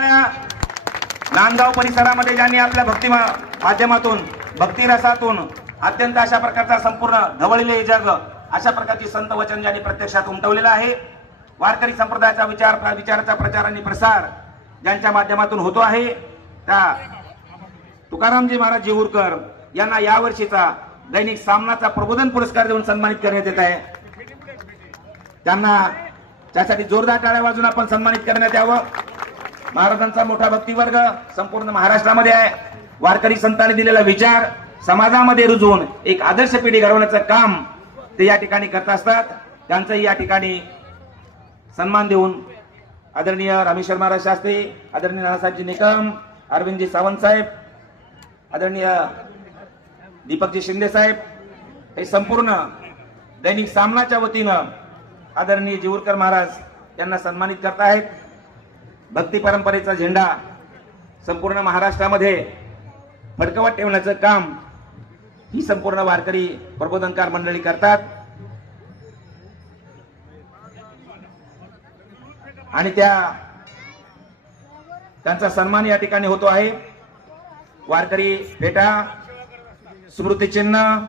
नांदगाव परिसरामध्ये ज्यांनी आपल्या भक्ती माध्यमातून भक्ती रसातून अत्यंत अशा प्रकारचा संपूर्ण ढवळलेले जग अशा प्रकारची संत वचन ज्यांनी प्रत्यक्षात उमटवलेलं आहे। वारकरी संप्रदायाचा विचाराचा प्रचार आणि प्रसार ज्यांच्या माध्यमातून होतो आहे त्या तुकारामजी महाराज जेऊरकर यांना यावर्षीचा दैनिक सामनाचा प्रबोधन पुरस्कार देऊन सन्मानित करण्यात येत आहे। त्यांना त्यासाठी जोरदार टाळ्या वाजून आपण सन्मानित करण्यात यावं। महाराजांचा मोठा भक्तिवर्ग संपूर्ण महाराष्ट्रामध्ये आहे। वारकरी संतांनी दिलेला विचार समाजामध्ये रुजवून एक आदर्श पिढी घडवण्याचं काम ते या ठिकाणी करत असतात। त्यांचाही या ठिकाणी सन्मान देऊन आदरणीय रामेश्वर महाराज शास्त्री, आदरणीय नानासाहेबजी निकम, अरविंदजी सावंत साहेब, आदरणीय दीपकजी शिंदे साहेब हे संपूर्ण दैनिक सामनाच्या वतीनं आदरणीय जेऊरकर महाराज यांना सन्मानित करत आहेत। भक्ती परंपरेचा झेंडा संपूर्ण महाराष्ट्रामध्ये फडकवत ठेवण्याचं काम ही संपूर्ण वारकरी प्रबोधनकार मंडळी करतात आणि त्यांचा सन्मान या ठिकाणी होतो आहे। वारकरी फेटा, स्मृतिचिन्ह